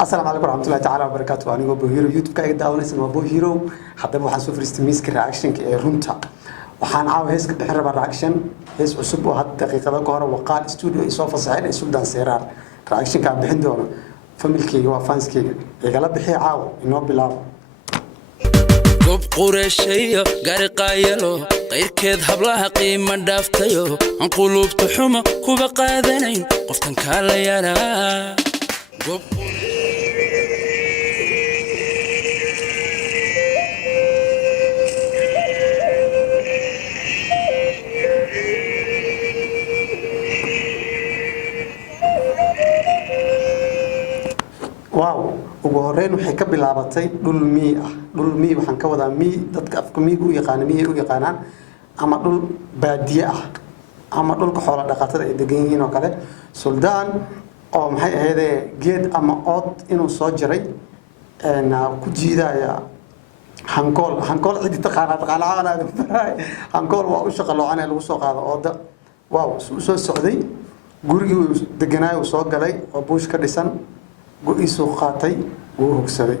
السلام عليكم ورحمة الله تعالى وبركاته. أنا أبو هيرو يوتيوب كايد داونيس أبو هيرو حتى أبو حنسوف ريستميسك رياكشن كرونتا وحان عاو هيسك بحرب الرياكشن هيس عصب وهاد دقيقة كهرة وقال استوديو إسوف صحيح السودان سيرار رياكشن كان بحين دونه فملكي وفانسكي يقلب بحي عاو إنه بلاب gob qurashayo garqayalo qayrkeed hablaha qiimo dhaaftayo aan qulubta xumo kuba qaadanayn qoftan kala yana gob واو ugu horeyn waxay ka bilaabatay dhul mii waxaan ka wadaa mii dadka afka miigu u yaqaanaan ama dhul baadiye ah ama dhulka xoolo dhaqatada ay degan yihiin oo kale suldaan oo maxay ahayd geed ama ood inuu soo jiray ku jiidaya hankool cidi taqaana hankool waa u shaqo loocan lagu soo qaado ooda waaw soo socday gurigii uu deganaay uu soo galay oo buush ka dhisan go-iisuu qaatay wuu hogsaday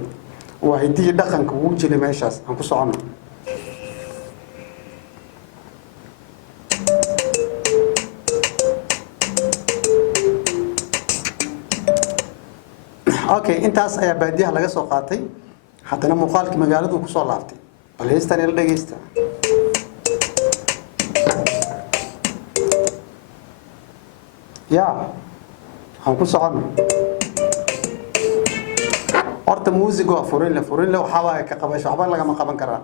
waa hiddii dhaqanka wuu jiray meeshaas aan ku socono okay intaas ayaa baadiyaha laga soo qaatay haddana muuqaalkii magaaladu ku soo laaftay bal heestan ila dhageysta yaa aan ku socono horta muusiga waa furin le waxa waa ka qabasho waxba laga ma qaban karaa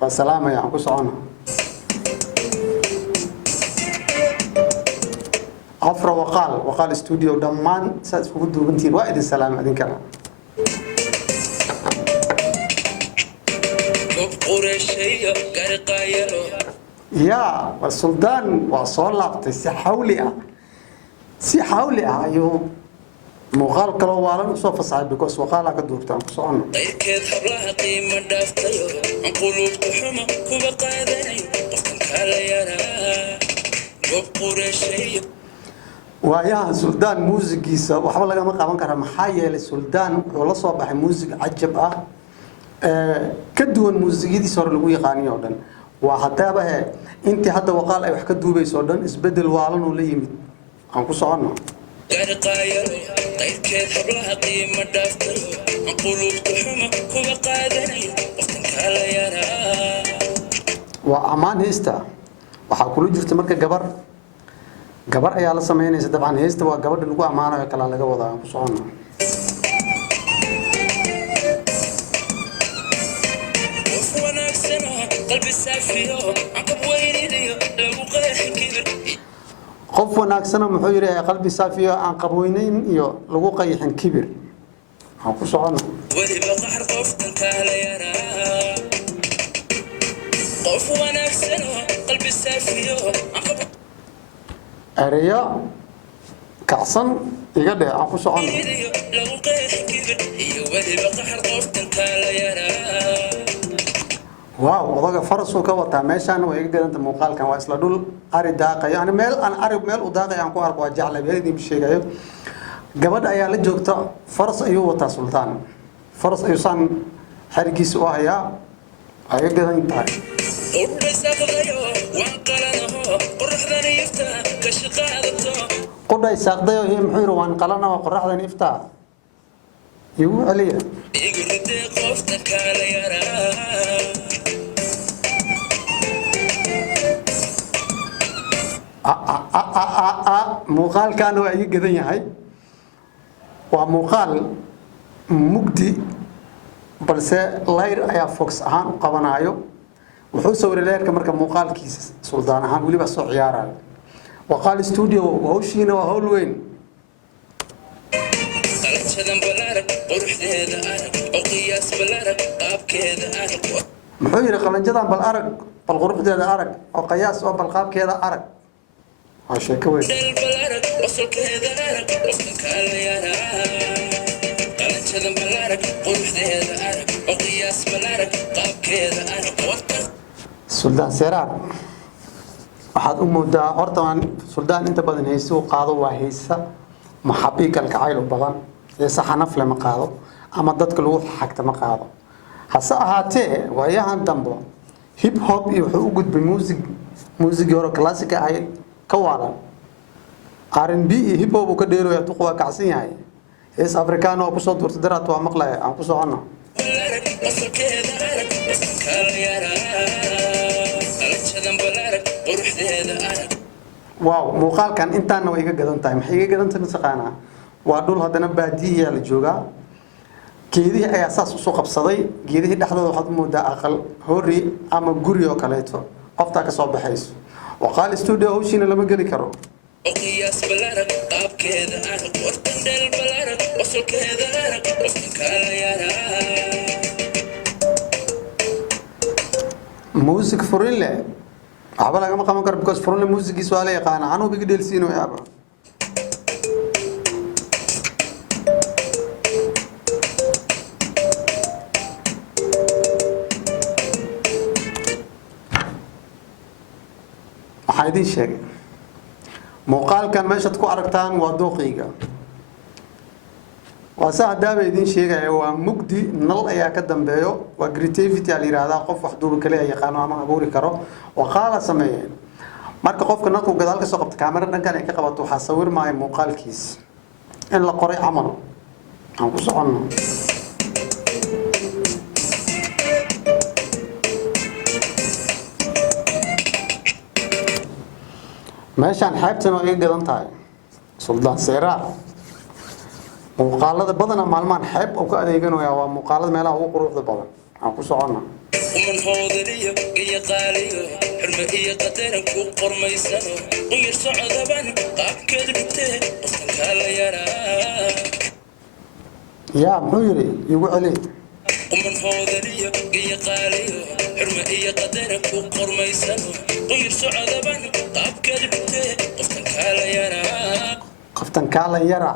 waa salaamaya aan ku socono afro waqal studio dhammaan saas ugu duubantiin waa idin salaam adin kara gob qurashayo garqayalo yaa والسلطان وصل لابتي si xawli ah ayuu muuqaal kale waalan soo fasaxay because waqaala ka duubtaan ku socono qayrkeed hablaha qiimo dhaaftayo aan qulubta xumo kuba qaadanayn qoftan kala yana gob qurashayo waayahan suldaan muusigiisa waxba laga ma qaban kara maxaa yeelay suldaan wuxuu la soo baxay muusig cajab ah ka duwan muusigidiisa hore lagu yaqaaniyo oo dhan waa hadaaba intii hadda waqaal ay wax ka duubayso oo dhan isbedel waalan uu la yimid aan ku socono garqayalo qayrkeed hablaha qiimo dhaaftayo aan qulubta xumo kuba qaadanayn qoftan kala yana waa amaan heesta waxaa kula jirta marka gabar ayaa la sameynaysa dabcan heesta waa gabadha lagu amaanayo kala laga wadaa aan ku socono qalbi saafiyo aqab weyniyo lagu qeexin kibir qof wanaagsan muxuu yiri qalbi saafiyo aan qabweynayn iyo lagu qayxin kibir aan ku socono waliba qaxar qoftan kala yana qof wanaagsan qalbi saafiyo aqab ariya kacsan iga dheh aan ku socono lagu qeexin kibir iyo waliba qaxar qoftan kala yana waaw wadaga farasoo ka wataa meeshaan way iga gadanta muuqaalkan waa isla dhul ari daaqay yani meel u daaqay aan ku arko waa jaclay beedii sheegayo gabadh ayaa la joogta faras ayuu wataa sultaan faras ayuu san xarigiisa u hayaa ay gadan tahay qodhay saaqdayo iyo muxuu yiri waan qalana waa qoraxdan iftaa igu celiya igu ridee qofta kala yana muuqaalkan waa iga gadan yahay waa muuqaal mugdi balse layr ayaa fox ahaan u qabanayo wuxuu sawiray leerka marka muuqaalkiisa suldaan ahaan weliba soo ciyaarayo waqaal studio hawshiina waa hawl weyn qalabsadan balaarak quruxdeeda arag oo qiyaas balaarak qaabkeeda arag muxuu yiri qalanjadan bal arag bal quruxdeeda arag oo qiyaas oo bal qaabkeeda arag waa sheeko weyn balaarak wasalkeeda arag qoftan kala yana qalabsadan balaarak quruxdeeda arag oo qiyaas balaarak qaabkeeda arag suldaan seeraar waxaad u moodaa horta suldaan inta badan heeso qaado waa heesa maxabi kalgacayl u badan heesa xanaf leh ma qaado ama dadka lagu xagta ma qaado hase ahaatee waayahan dambe hip hop iyo wuxuu u gudbay muusigii hore classic ahay ka waalan R&B iyo hip hop uu ka dheeroya duq waa kacsan yahay hees afrikaano oo kusoo duurtay daraad waa maqlaya aan ku socono waaw muuqaalkan intaana way iga gadan tahay maxay iga gadan tahay masaqaana waa dhul haddana baadiyaha la joogaa geedihii ayaa saas usoo qabsaday geedihii dhexdooda waxaad u moodaa aqal hori ama guri oo kaleeto qoftaa ka soo baxayso waqaal studio hawshiina lama geli karo وقياس بلارك قاب كذا أرق وارتندل بلارك وصل كذا أرق وصل كالا يارا موسيقى فريلة عبالة كما قام كرب كوس فريلة موسيقى سؤالة يقانا عنو بيقدر سينو يا أبا حايدين شيء muuqaalkan meeshaad ku aragtaan waa dooqeyga waa saa daaba idin sheegaya waa mugdi nal ayaa ka dambeeyo waa creativity la yiraahdaa qof wax duuba kale yaqaan ama abuuri karo oo qaala sameeyay marka qofka nalku gadaal ka soo qabta kaamera dhankan ay ka qabato waxa sawir maayo muuqaalkiis in la qoray amal aan ku socono meeshaan xeebtan oo ay gadan tahay suldaan seeraa muuqaalada badan maalmahan xeeb oo ka adeeganaya waa muuqaalada meelaha ugu quruxda badan aan ku socona ومن هودريو إيا قاليو حرمة إيا قدرن كو قرميسانو وير سعودبان قاب كدبته وصل كالا يارا yaa muxuu yiri igu celi ومن هودريو إيا قاليو حرمة إيا قدرن كو قرميسانو وير سعودبان قاب كدبته وصل كالا يارا qoftan kaala yara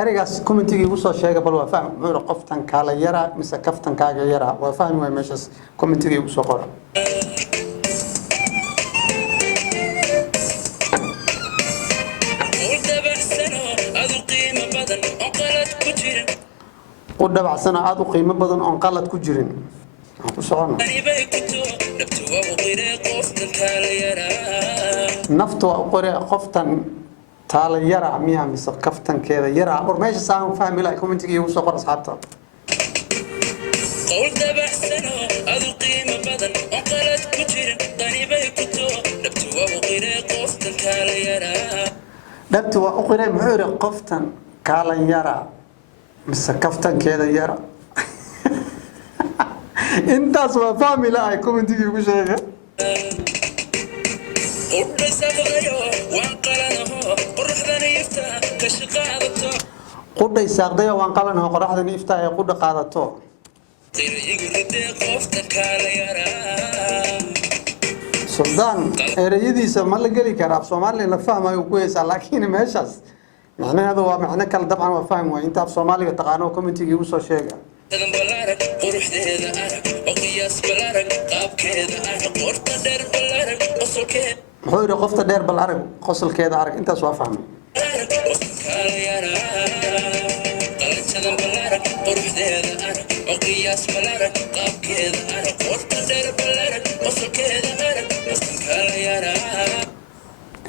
arigaas commentiga igu soo sheegay bal waa faham muxuu qoftan kaala yara mise kaftan kaaga yara waa fahmi way meeshas commentiga igu soo qora u dhabacsana aad u qiimo badan oo qalad ku jirin aan ku socono naftu waa u qore qoftan taala yara miya mise kaftankeeda yara or meesha saan fahmi lahay commentiga igu soo qor asxaabta قول دبحسنو أذو قيمة بدن وقلت كجير قريبا يكتو نبتو وقيري قفتن كالا يرا dhabtu waa u qore muxuu yiri qoftan kaala yara mise kaftankeeda yara intaas waa fahmi lahay commentiga igu sheegay قول ساقضيو وانقلنهو قرحدن يفتا كشقادتو qudhay saaqday waan qalanahay qoraxdan iftaa ay qudha qaadato قير يقردي قفتن كالا يرا suldaan erayadiisa ma la geli karaa Soomaali la fahmayo ku heesa laakiin meeshaas macnaheedu waa macna kala dabcan waa fahmi waa inta Soomaaliga taqaano commentiga igu soo sheega تدن بلارك قرحديدا أرك وقياس بلارك قاب كيدا أرك قرطة دير بلارك وصل كيدا muxuu yiri qofta dheer bal arag qosolkeeda arag intaas waa fahmay أرك وصل كالا يرا قلت تدن بلارك قرحديدا أرك وقياس بلارك قاب كيدا أرك قرطة دير بلارك وصل كيدا أرك وصل كالا يرا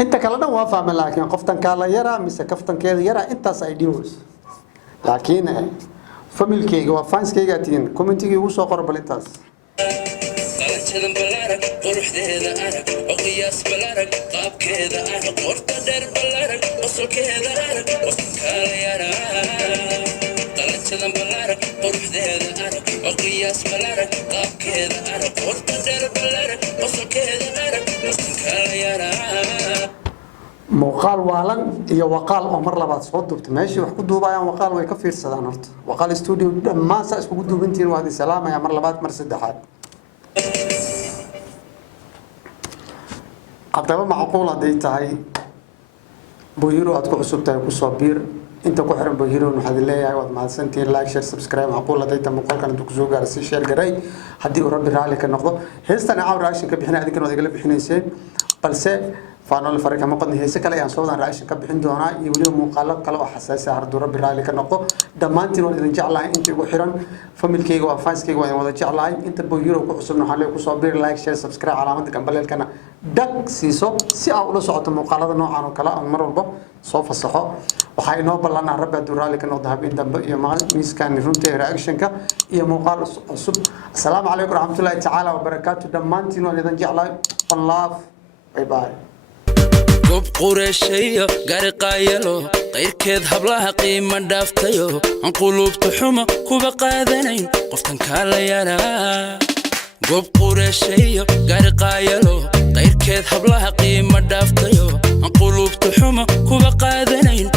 inta kala dhan waa fahmay laakiin qoftan kaala yara mise kaftankeeda yara intaas ay dhiwis laakiin familkeyga waa fanskeyga tiin commentiga igu soo qor bal intaas قلت تدن بلارك قرحديدا أرك وقياس بلارك قاب كيدا أرك قرطة دير بلارك وصل كيدا أرك وصل كالا يرا قلت تدن بلارك قرحديدا أرك وقياس بلارك قاب كيدا أرك قرطة دير بلارك وصل كيدا أرك وصل كالا يرا muuqaal waalan iyo waqaal oo mar labaad soo duubtay meeshii wax ku duubayaan waqaal way ka fiirsadaan horta waqaal studio dhammaan saa iskugu duubantiin waa idin salaamaya mar labaad mar saddexaad haddaba macquul hadday tahay booyiro aad ku cusub tahay ku soo biir inta ku xiran booyiro waxaad leeyahay waad mahadsantihiin like share subscribe macquul hadday tahay muuqaalkan intuu kusoo gaaro si share garay haddii uu rabbi raali ka noqdo heestan caaw reaction ka bixinay adinkana waad igala bixinayseen balse faano la farka maqadni heese kale ayaan soo wadaan raashin ka bixin doonaa iyo waliba muuqaalo kale oo xasaasi ah hadduu rabbi raali ka noqo dhammaantiin waan idin jeclahay inta igu xiran familkayga waa fanskayga waan wada jeclahay inta booyiro ku cusubna waxaan leeyahay ku soo bir like share subscribe calaamada gambaleelkana dhag siiso si aad ula socoto muuqaalada noocan oo kale aan mar walba soo fasaxo waxaa inoo ballanaa rabbi hadduu raali ka noqdo habeen dambe iyo miiskaan runtii reactionka iyo muuqaal cusub assalaamu calaykum waraxmatullaahi tacaala wabarakaatu dhammaantiin waan idin jeclahay one love bye bye gob qureeshayo gaari qaayalo qayrkeed hablaha qiima dhaaftayo aan qulubta xumo kuba qaadanayn qoftan kala yaraa gob qureeshayo gaari qaayalo qayrkeed hablaha qiima dhaaftayo aan qulubta xumo kuba qaadanayn